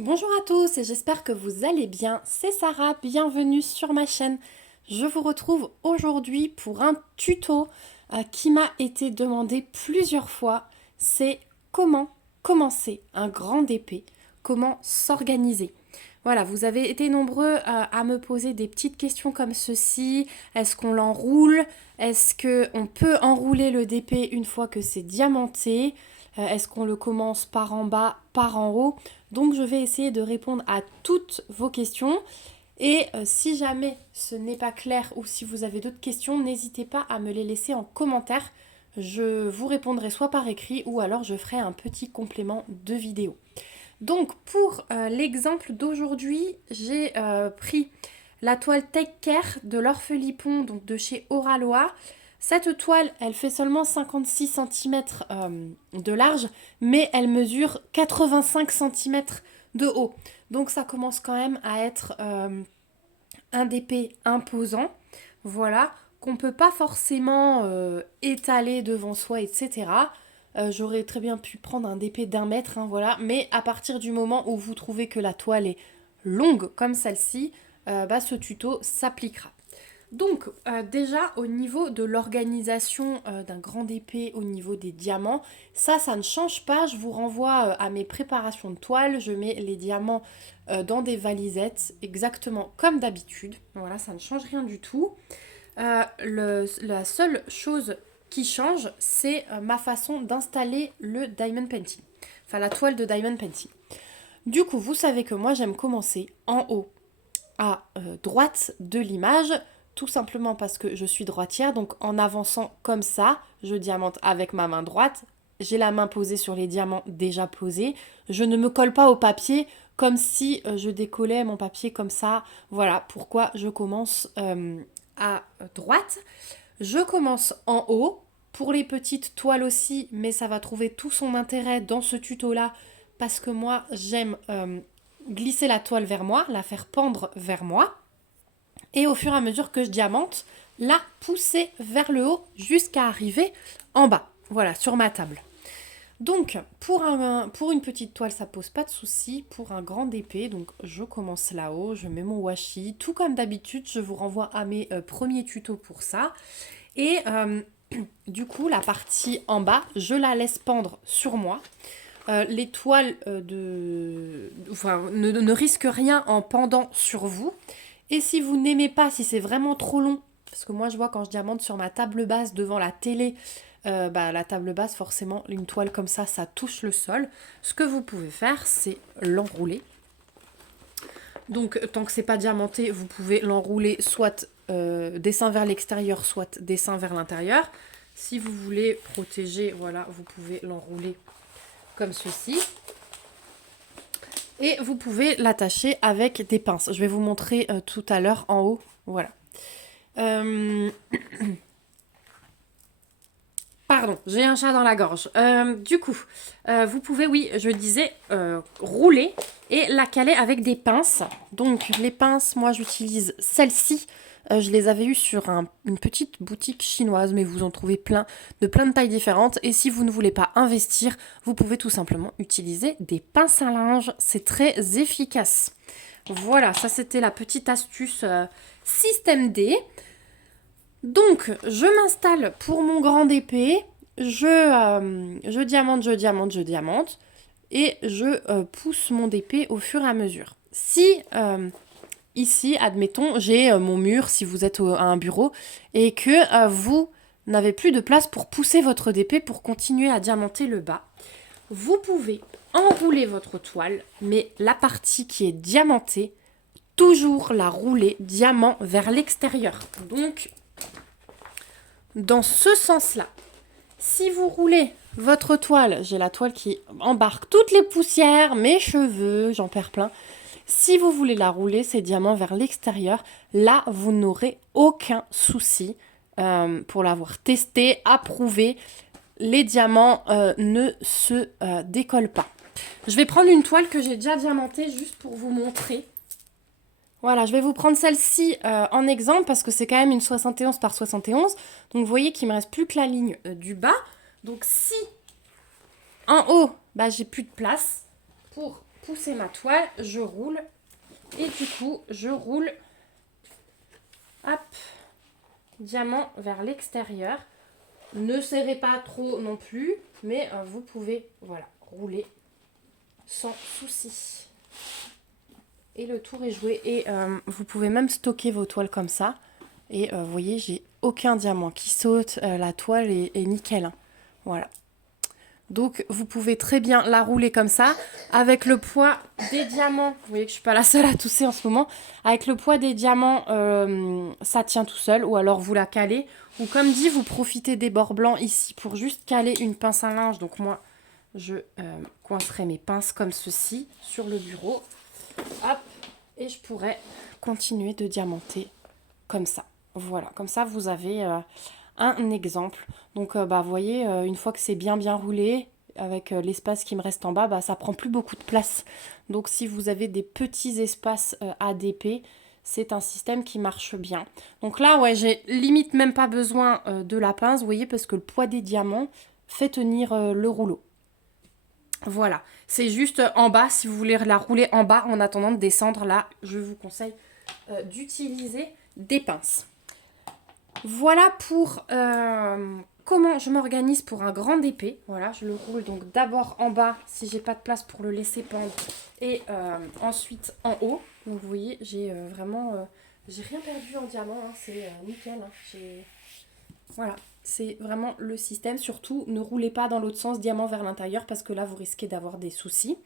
Bonjour à tous et j'espère que vous allez bien. C'est Sarah, bienvenue sur ma chaîne. Je vous retrouve aujourd'hui pour un tuto qui m'a été demandé plusieurs fois. C'est comment commencer un grand DP, comment s'organiser. Voilà, vous avez été nombreux à me poser des petites questions comme ceci. Est-ce qu'on l'enroule? Est-ce qu'on peut enrouler le DP une fois que c'est diamanté? Est-ce qu'on le commence par en bas, par en haut? Donc je vais essayer de répondre à toutes vos questions. Et si jamais ce n'est pas clair ou si vous avez d'autres questions, n'hésitez pas à me les laisser en commentaire. Je vous répondrai soit par écrit ou alors je ferai un petit complément de vidéo. Donc pour l'exemple d'aujourd'hui, j'ai pris la toile Take Care de l'Orphelipon, donc de chez Oralois. Cette toile, elle fait seulement 56 cm de large, mais elle mesure 85 cm de haut. Donc ça commence quand même à être un DP imposant, voilà, qu'on ne peut pas forcément étaler devant soi, etc. J'aurais très bien pu prendre un DP d'1 mètre, hein, voilà, mais à partir du moment où vous trouvez que la toile est longue comme celle-ci, ce tuto s'appliquera. Donc déjà au niveau de l'organisation d'un grand épée, au niveau des diamants, ça ne change pas. Je vous renvoie à mes préparations de toile. Je mets les diamants dans des valisettes exactement comme d'habitude. Voilà, ça ne change rien du tout. La seule chose qui change, c'est ma façon d'installer le diamond painting. Enfin la toile de diamond painting. Du coup, vous savez que moi j'aime commencer en haut à droite de l'image, tout simplement parce que je suis droitière, donc en avançant comme ça, je diamante avec ma main droite, j'ai la main posée sur les diamants déjà posés, je ne me colle pas au papier comme si je décollais mon papier comme ça, voilà pourquoi je commence à droite. Je commence en haut, pour les petites toiles aussi, mais ça va trouver tout son intérêt dans ce tuto-là, parce que moi j'aime glisser la toile vers moi, la faire pendre vers moi, et au fur et à mesure que je diamante, la pousser vers le haut jusqu'à arriver en bas, voilà, sur ma table. Donc, pour une petite toile, ça pose pas de souci. Pour un grand épée, donc je commence là-haut, je mets mon washi. Tout comme d'habitude, je vous renvoie à mes premiers tutos pour ça. Et du coup, la partie en bas, je la laisse pendre sur moi. Les toiles ne risquent rien en pendant sur vous. Et si vous n'aimez pas, si c'est vraiment trop long, parce que moi je vois quand je diamante sur ma table basse devant la télé, la table basse forcément une toile comme ça touche le sol. Ce que vous pouvez faire, c'est l'enrouler. Donc tant que c'est pas diamanté, vous pouvez l'enrouler soit dessin vers l'extérieur, soit dessin vers l'intérieur. Si vous voulez protéger, voilà, vous pouvez l'enrouler comme ceci. Et vous pouvez l'attacher avec des pinces. Je vais vous montrer tout à l'heure en haut. Voilà. Pardon, j'ai un chat dans la gorge. Du coup, vous pouvez, oui, je disais, rouler et la caler avec des pinces. Donc, les pinces, moi, j'utilise celles-ci. Je les avais eues sur une petite boutique chinoise, mais vous en trouvez plein de tailles différentes. Et si vous ne voulez pas investir, vous pouvez tout simplement utiliser des pinces à linge. C'est très efficace. Voilà, ça c'était la petite astuce système D. Donc, je m'installe pour mon grand épée, je diamante, je diamante, et je pousse mon épée au fur et à mesure. Si, ici, admettons, j'ai mon mur, si vous êtes à un bureau, et que vous n'avez plus de place pour pousser votre épée pour continuer à diamanter le bas, vous pouvez enrouler votre toile, mais la partie qui est diamantée, toujours la rouler diamant vers l'extérieur. Donc, dans ce sens-là, si vous roulez votre toile, j'ai la toile qui embarque toutes les poussières, mes cheveux, j'en perds plein. Si vous voulez la rouler, ces diamants vers l'extérieur, là, vous n'aurez aucun souci pour l'avoir testé, approuvé. Les diamants ne se décollent pas. Je vais prendre une toile que j'ai déjà diamantée juste pour vous montrer. Voilà, je vais vous prendre celle-ci en exemple parce que c'est quand même une 71 par 71. Donc vous voyez qu'il ne me reste plus que la ligne du bas. Donc si en haut, j'ai plus de place pour pousser ma toile, je roule. Et du coup, je roule, hop, diamant vers l'extérieur. Ne serrez pas trop non plus, mais vous pouvez, voilà, rouler sans souci. Et le tour est joué. Et vous pouvez même stocker vos toiles comme ça. Et vous voyez, j'ai aucun diamant qui saute. La toile est nickel, hein. Voilà. Donc, vous pouvez très bien la rouler comme ça, avec le poids des diamants. Vous voyez que je ne suis pas la seule à tousser en ce moment. Avec le poids des diamants, ça tient tout seul. Ou alors, vous la calez. Ou comme dit, vous profitez des bords blancs ici pour juste caler une pince à linge. Donc, moi, je coincerai mes pinces comme ceci sur le bureau. Hop. Et je pourrais continuer de diamanter comme ça. Voilà. Comme ça, vous avez... un exemple. Donc, vous voyez, une fois que c'est bien roulé, avec l'espace qui me reste en bas, ça prend plus beaucoup de place. Donc, si vous avez des petits espaces ADP, c'est un système qui marche bien. Donc là, ouais, j'ai limite même pas besoin de la pince, vous voyez, parce que le poids des diamants fait tenir le rouleau. Voilà, c'est juste en bas, si vous voulez la rouler en bas en attendant de descendre, là, je vous conseille d'utiliser des pinces. Voilà pour comment je m'organise pour un grand épée. Voilà, je le roule donc d'abord en bas si j'ai pas de place pour le laisser pendre et ensuite en haut. Donc vous voyez, j'ai vraiment, j'ai rien perdu en diamant, hein, c'est nickel. Hein, voilà, c'est vraiment le système. Surtout, ne roulez pas dans l'autre sens, diamant vers l'intérieur, parce que là, vous risquez d'avoir des soucis.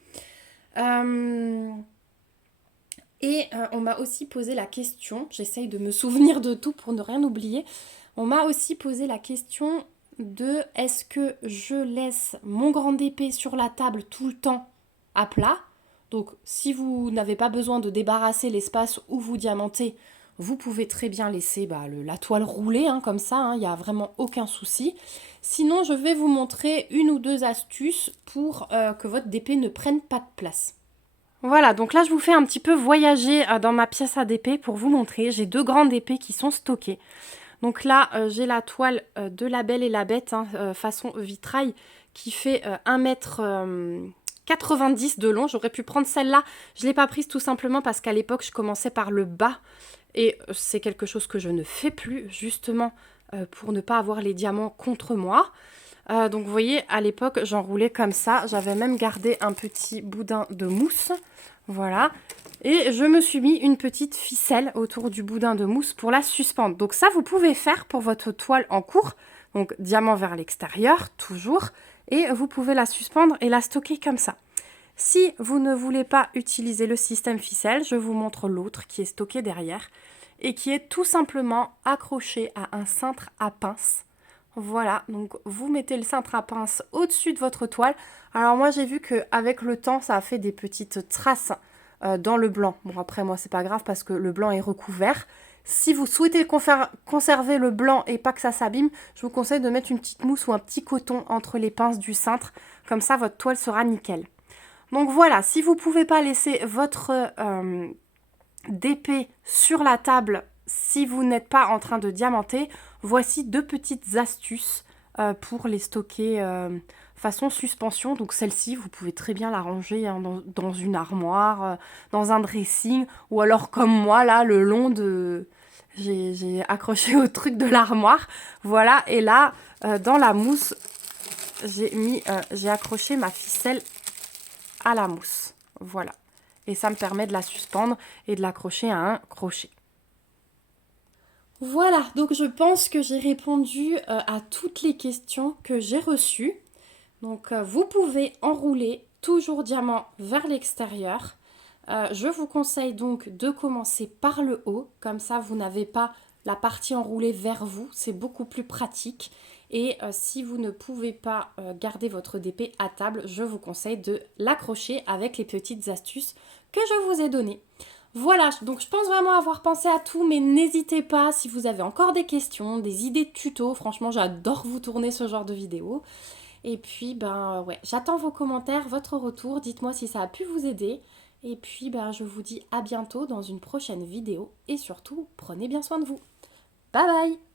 Et on m'a aussi posé la question, j'essaye de me souvenir de tout pour ne rien oublier, on m'a aussi posé la question de est-ce que je laisse mon grand épée sur la table tout le temps à plat. Donc si vous n'avez pas besoin de débarrasser l'espace où vous diamantez, vous pouvez très bien laisser la toile rouler comme ça, il n'y a vraiment aucun souci. Sinon, je vais vous montrer une ou deux astuces pour que votre épée ne prenne pas de place. Voilà, donc là je vous fais un petit peu voyager dans ma pièce à d'épée pour vous montrer. J'ai deux grandes épées qui sont stockées. Donc là j'ai la toile de La Belle et la Bête façon vitrail qui fait 1,90 m de long. J'aurais pu prendre celle-là, je ne l'ai pas prise tout simplement parce qu'à l'époque je commençais par le bas et c'est quelque chose que je ne fais plus justement pour ne pas avoir les diamants contre moi. Donc vous voyez, à l'époque, j'enroulais comme ça. J'avais même gardé un petit boudin de mousse. Voilà. Et je me suis mis une petite ficelle autour du boudin de mousse pour la suspendre. Donc ça, vous pouvez faire pour votre toile en cours. Donc diamant vers l'extérieur, toujours. Et vous pouvez la suspendre et la stocker comme ça. Si vous ne voulez pas utiliser le système ficelle, je vous montre l'autre qui est stocké derrière. Et qui est tout simplement accroché à un cintre à pince. Voilà, donc vous mettez le cintre à pince au-dessus de votre toile. Alors moi j'ai vu qu'avec le temps ça a fait des petites traces dans le blanc. Bon après moi c'est pas grave parce que le blanc est recouvert. Si vous souhaitez conserver le blanc et pas que ça s'abîme, je vous conseille de mettre une petite mousse ou un petit coton entre les pinces du cintre. Comme ça votre toile sera nickel. Donc voilà, si vous ne pouvez pas laisser votre d'épée sur la table si vous n'êtes pas en train de diamanter, voici deux petites astuces pour les stocker façon suspension. Donc celle-ci, vous pouvez très bien la ranger dans une armoire, dans un dressing, ou alors comme moi, là, le long de... J'ai accroché au truc de l'armoire. Voilà, et là, dans la mousse, j'ai accroché ma ficelle à la mousse. Voilà. Et ça me permet de la suspendre et de l'accrocher à un crochet. Voilà, donc je pense que j'ai répondu à toutes les questions que j'ai reçues. Donc vous pouvez enrouler toujours diamant vers l'extérieur. Je vous conseille donc de commencer par le haut, comme ça vous n'avez pas la partie enroulée vers vous, c'est beaucoup plus pratique. Et si vous ne pouvez pas garder votre épée à table, je vous conseille de l'accrocher avec les petites astuces que je vous ai données. Voilà, donc je pense vraiment avoir pensé à tout, mais n'hésitez pas si vous avez encore des questions, des idées de tutos. Franchement, j'adore vous tourner ce genre de vidéos. Et puis, ouais, j'attends vos commentaires, votre retour. Dites-moi si ça a pu vous aider. Et puis, je vous dis à bientôt dans une prochaine vidéo. Et surtout, prenez bien soin de vous. Bye bye!